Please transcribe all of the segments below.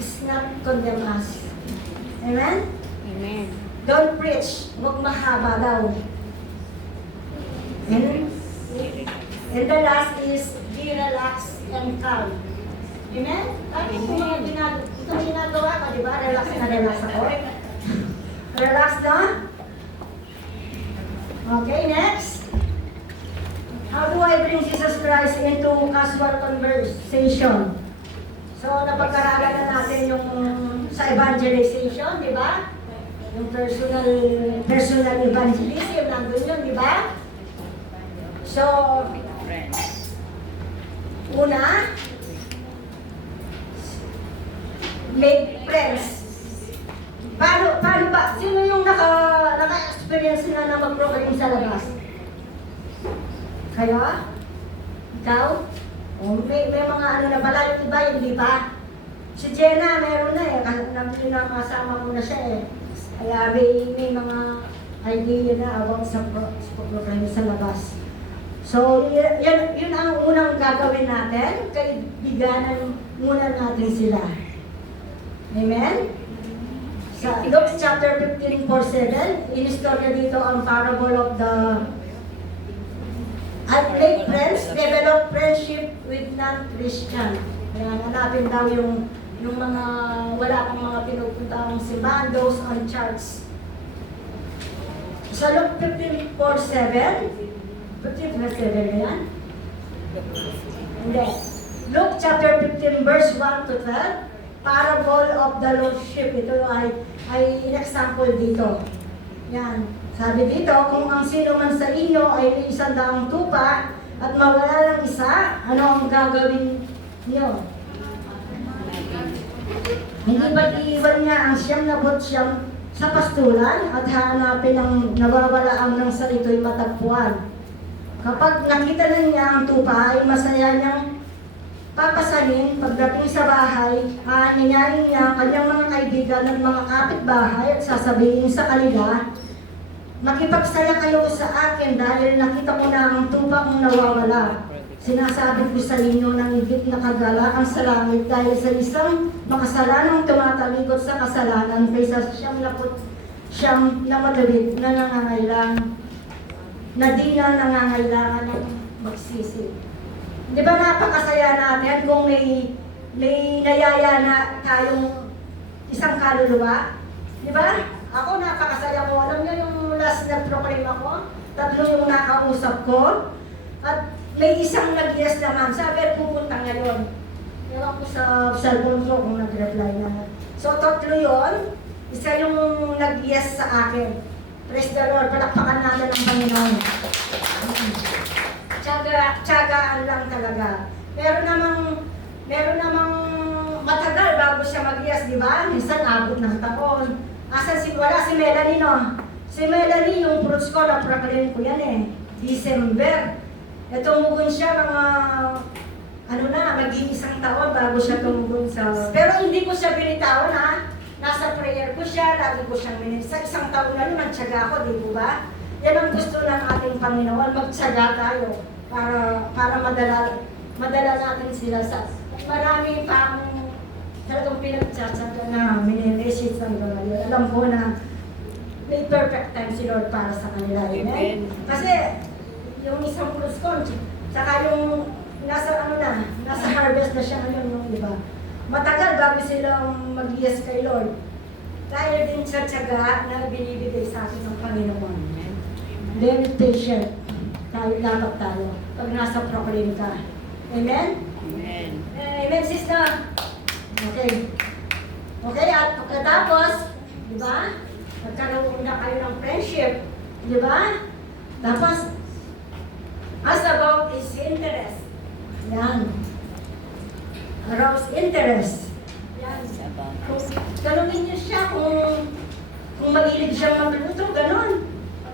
is not condemn us. Amen? Amen. Don't preach. Huwag mahaba daw. And the last is be relaxed and calm. Amen? Itong ginagawa ko, di ba? Relax na relax ako. Relax na? Okay, next. How do I bring Jesus Christ into casual conversation? So, napagkaralan na natin yung sa evangelization, di ba? Yung personal evangelism, nandun yun, di ba? So, una, make friends. Paano ba? Sino yung naka-experience na mag-proclaim sa labas? Kaya? Ikaw? O, may mga ano na pala, yung iba, hindi pa. Si Jenna, meron na eh. Nakasama ko na siya eh. Kaya may mga idea na about sa proclaim sa labas. So, yun ang unang gagawin natin. Kaibiganan muna natin sila. Amen? Sa Luke chapter 15:4-7, inistorya dito ang parable of the make friends, develop friendship with non-Christian. Kaya hanapin daw yung mga wala pang mga pinupuntahang simbahan, those on church. Sa Luke 15:4-7, 15:7 na yan? Hindi. Luke chapter 15 verse 1-12, parable of the lost sheep. Ito ay in-example dito. Yan. Sabi dito, kung ang sino man sa inyo ay may 100 tupa at mawala ng isa, ano ang gagawin niyo? Hindi ba iiwan niya ang 99 sa pastulan at hahanapin ang nawawalaan ng sa ito'y matagpuan? Kapag nakita na niya ang tupa, ay masaya niyang papasanin pagdating sa bahay, aanyayain niya ang kanyang mga kaibigan at mga kapitbahay at sasabihin sa kanila, makipagsaya kayo sa akin dahil nakita ko na ang tupa kong nawawala. Sinasabi ko sa inyo ng higit na kagalakan sa langit dahil sa isang makasalanang tumatalikod sa kasalanan kaysa siyang namatawid na nangangailangan na di na nangangailangan ng magsisi. Di ba napakasaya natin kung may nayaya na tayong isang kaluluwa? Di ba? Ako napakasaya ko. Alam niyo yung last na proclaim ako? 3 yung nakausap ko. At may isang nag-yes naman. Sabi, pupunta ngayon. Ewan ko sa cellphone ko kung nag-reply na. So, 3 yun. Isa yung nag-yes sa akin. Praise the Lord. Palakpakan natin ang Panginoon. Tiyagaan lang talaga. Meron namang matagal bago siya mag-yes, di ba? Minsan abot ng taon. Wala si Melanie, no? Si Melanie, yung fruits ko, na-proclaim ko yan eh. December. Tumugon siya mga, maging 1 taon bago siya tumugon sa... Pero hindi ko siya binitawan, ha? Nasa prayer ko siya, lagi ko siyang sa 1 taon na rin, nagtsaga ako, di ba? Yan ang gusto ng ating Panginoon, magtsaga tayo para madala natin sila sa... Marami pa akong talagang pinagtsatsaga na mini-message ng gano'n. Alam ko na may perfect time si Lord para sa kanila. Amen? Kasi yung isang fruits ko, saka yung nasa harvest na siya ngayon, yung iba. Matagal bago silang mag-yes kay Lord. Dahil din sa tiyaga na binibigay sa atin ng Panginoon. Very patient. Dapat tayo. Pag nasa proclaim ka. Amen? Amen. Amen, sister. Okay. Okay, at pagkatapos, di ba? Nagkaroon na kayo ng friendship. Di ba? Tapos, as about his interest. Yan. Arouse interest. Yan. Tanungin niyo siya kung mag-ilig siyang magluto, ganon.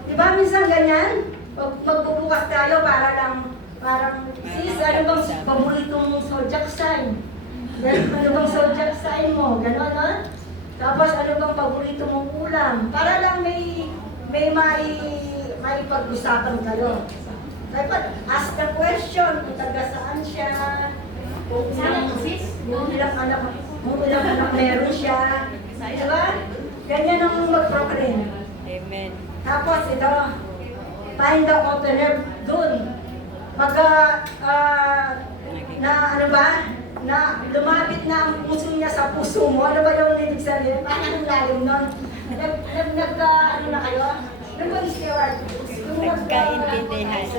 Di ba minsan ganyan? Magbubukas tayo parang, sis, ano bang paborito mong zodiac sign? Ano bang zodiac sign mo? Ganon, ha? Tapos ano bang paborito mong ulam? Para lang may pag-usapan kayo. Dapat ask the question, kung taga saan siya, kung ilang anak siya. Diba? Ganyan ang mag-proclaim. Amen. Tapos ito, find the opener dun. Pag, na ano ba? Na lumapit na ang puso niya sa puso mo. Ano ba yung ibig sabihin? Parang ang lalim nun. Ano na kayo? Nag-steward. Nagkaintindihan.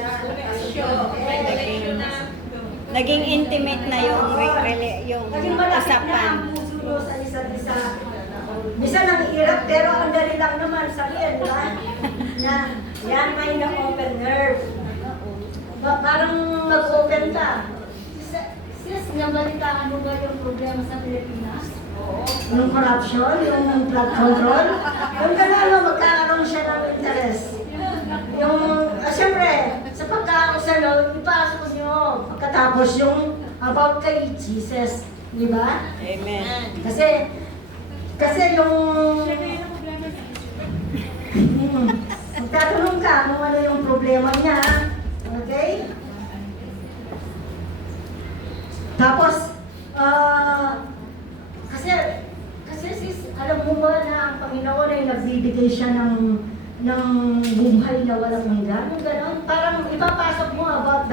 Naging intimate na yung Naging malapit na ang usapan. puso mo sa isa't isa. Bisa nang hirap, pero ang dali lang naman sabihin, di ba? Na, yan may na-open nerve. Parang mag-open ka. Sis, nabalitaan mo ba yung problema sa Pilipinas? Yung corruption, yung flood control. Yung gano'n, magkakaroon siya ng interest. Yung, siyempre, sa pagkakausalo, ipasok nyo. Pagkatapos yung about kay Jesus. Di ba? Amen. Kasi yung magtatanong ka kung ano yung problema niya. Okay? Tapos, kasi sis, alam mo ba na ang Panginoon ay nagbibigay siya ng buhay na walang hanggan? Yung gano'n, parang ipapasok mo about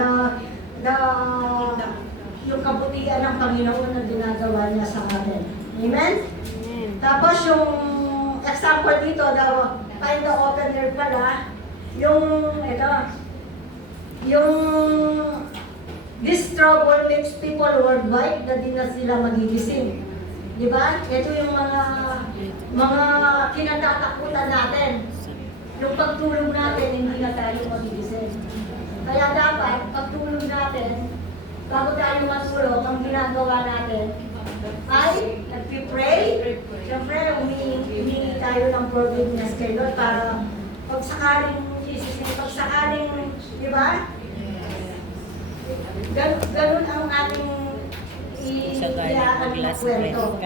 yung kabutihan ng Panginoon na ginagawa niya sa atin. Amen? Tapos yung example dito, find the opener pala, this trouble makes people worldwide na di na sila magigising. Di ba? Ito yung mga kinatatakutan natin. Yung pagtulog natin, hindi na tayo magigising. Kaya dapat, pagtulog natin, bago tayo matulog, ang ginagawa natin, ay nag-pray. Siyempre, humingi tayo ng forgiveness kay Lord para pag sakaling Jesus, pag sakaling, di ba? Ganun ang ating iyaan ng kwento.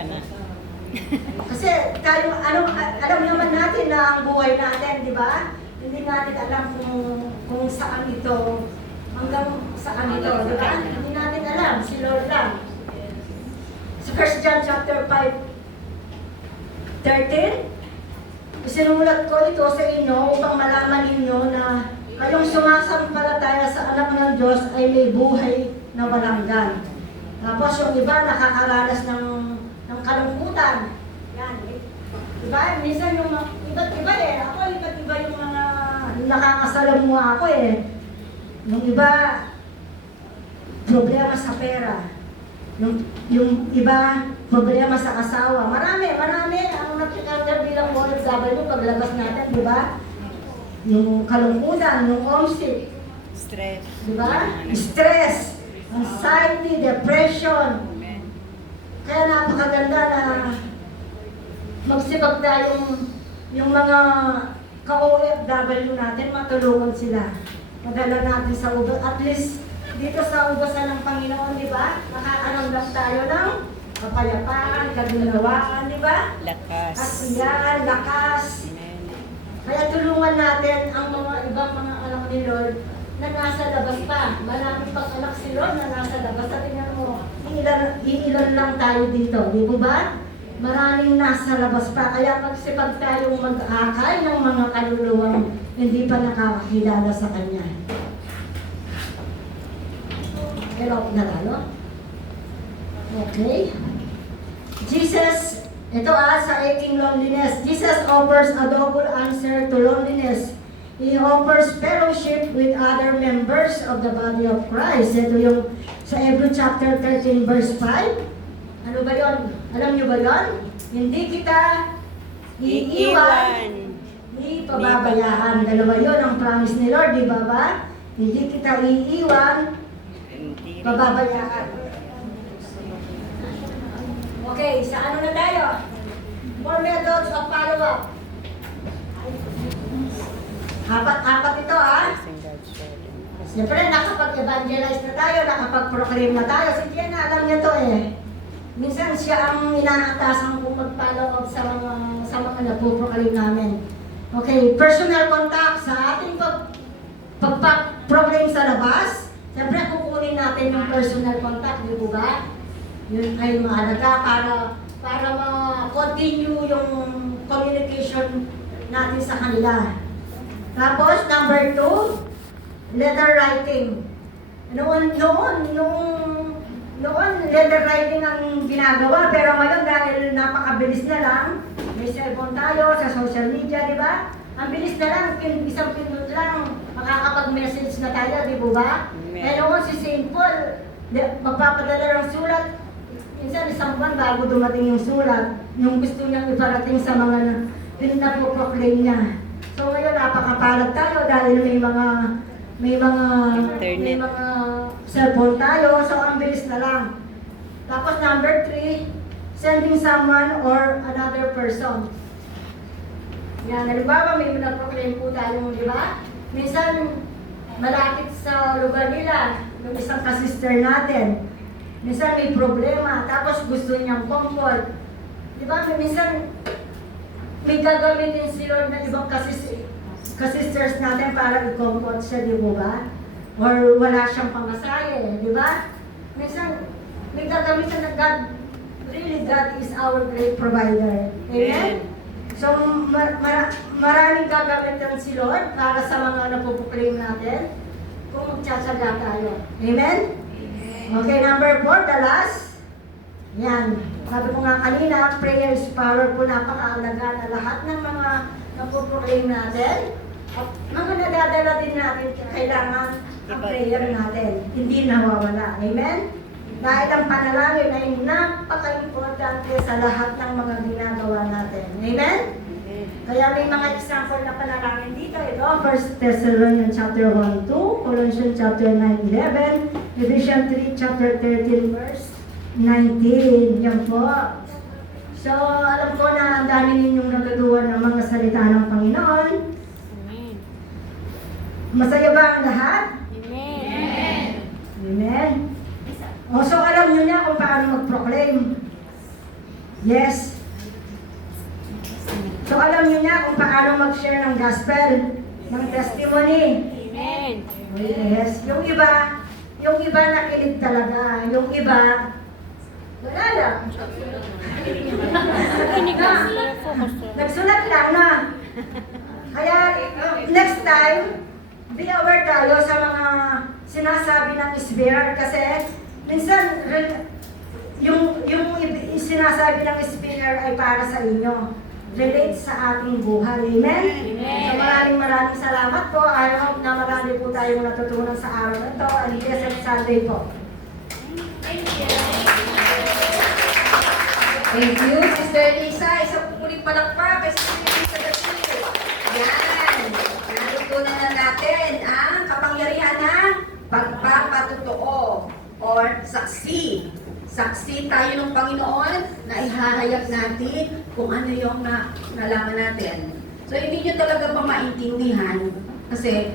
Kasi tayo, alam naman natin na ang buhay natin, di ba? Hindi natin alam kung saan ito, hanggang saan ito, di ba? Hindi natin alam, si Lord lang. Sa 1 John chapter 5:13, isinulat ko ito sa inyo upang malaman ninyo na kayong sumasampalataya sa anak ng Diyos ay may buhay na walang hanggan. Tapos yung iba nakakaranas ng kalungkutan. Yan. Diba? Minsan yung iba't iba eh. Ako iba't iba yung mga nakakasalamuha ako eh. Yung iba, problema sa pera. Yung iba, problema sa asawa. Marami. Ang nakikita bilang OFW paglabas natin, di ba? Yung kalungkutan, yung homesick. Stress. Di ba? Stress, anxiety, depression. Kaya napakaganda na magsibag tayong yung mga ka-OFW natin, matulungan sila. Madala natin sa ubos. At least, dito sa ubasan ng Panginoon, di ba? Nakakaramdam tayo ng kapayapaan, kaginawaan, di ba? Lakas. Kasiyahan, lakas. Amen. Kaya tulungan natin ang mga ibang mga anak ni Lord na nasa labas pa. Maraming pang anak si Lord na nasa labas. Sa tingnan mo, iilan lang tayo dito, di ba? Maraming nasa labas pa. Kaya magsipag tayong mag-akay ng mga kaluluwang hindi pa nakakakilala sa Kanya. Pero nalalo? Okay. Jesus, ito sa aching loneliness. Jesus offers a double answer to loneliness. He offers fellowship with other members of the body of Christ. Ito yung sa Hebrews chapter 13 verse 5. Ano ba yon? Alam niyo ba yon? Hindi kita iiwan, ni pababayaan. Dalawa yon ang promise ni Lord, di ba ba? Hindi kita iiwan, pababayaan. Okay, sa ano na tayo? More methods of follow-up. Apat ito Siyempre, nakapag-evangelize na tayo, nakapag-proclaim na tayo. Si Jenna, alam niya to eh. Minsan siya ang inaatasan kung mag-follow up sa mga nagpo-proclaim namin. Okay, personal contact sa ating pag-proclaim sa labas. Siyempre, kukunin natin yung personal contact, di ba? Yun ay mahalaga para continue yung communication natin sa kanila. Tapos, number 2, letter writing. Noon, letter writing ang ginagawa, pero ngayon dahil napakabilis na lang, may cellphone tayo sa social media, di ba? Ang bilis na lang, isang pindot lang, makakapag-message na tayo, di ba? Eh noon si St. Paul, magpapadala ng sulat, minsan isang buwan bago dumating yung sulat, yung gusto niyang iparating sa mga pinapoproclaim niya. So ngayon napakapalad tayo dahil may mga cellphone tayo, so ang bilis na lang. Tapos number 3, sending someone or another person. Yan, halimbawa may nag-proclaim po tayo, di ba? Minsan, malapit sa lugar nila, yung isang kasister natin. Minsan may problema, tapos gusto niyang comfort. Di ba? Minsan, may gagamitin si Lord na ibang kasisters natin para i-comfort siya, di ba? Or wala siyang pamasahe, di ba? Minsan, may gagamitin na God, really God is our great provider. Amen? So, maraming gagamitin si Lord para sa mga napupuklaim natin kung magtsatsaga tayo. Amen? Okay, number 4, the last. Yan. Sabi ko nga kanina, prayer is powerful, napakaalaga na lahat ng mga napupuklaim natin. At mga nadadala din natin, kailangan ang prayer natin. Hindi nawawala. Amen? Dahil ang panalangin ay napaka-importante sa lahat ng mga ginagawa natin. Amen? Kaya may mga example na panalangin dito. Ito, 1 Thessalonians chapter 1, 2, Colossians chapter 9, 11, Ephesians 3, chapter 13, verse 19. Yan po. So, alam ko na ang dami ninyong natutuwa ng mga salita ng Panginoon. Masaya ba ang lahat? Amen. Amen. O, so alam nyo na kung paano mag-proclaim. Yes. So alam nyo na kung paano mag-share ng gospel, ng testimony. Amen. Yes. Yung iba nakilig talaga. Yung iba, wala lang. Nagsulat lang na. Kaya next time, be aware tayo sa mga sinasabi ng speaker kasi minsan yung sinasabi ng speaker ay para sa inyo. Relate sa ating buhay. Amen? So maraming salamat po. I hope na marami po tayong natutunan sa araw na ito. And blessed Sunday po. Thank you, Sister Lisa. Isang pupuling palakpak kay Sister Lisa Gatsil. Yan. Natutunan na natin ang kapangyarihan ng pagpapatotoo or saksi. Saksi tayo ng Panginoon na ihahayag natin kung ano yung nalaman natin. So, hindi nyo talaga pa maintindihan kasi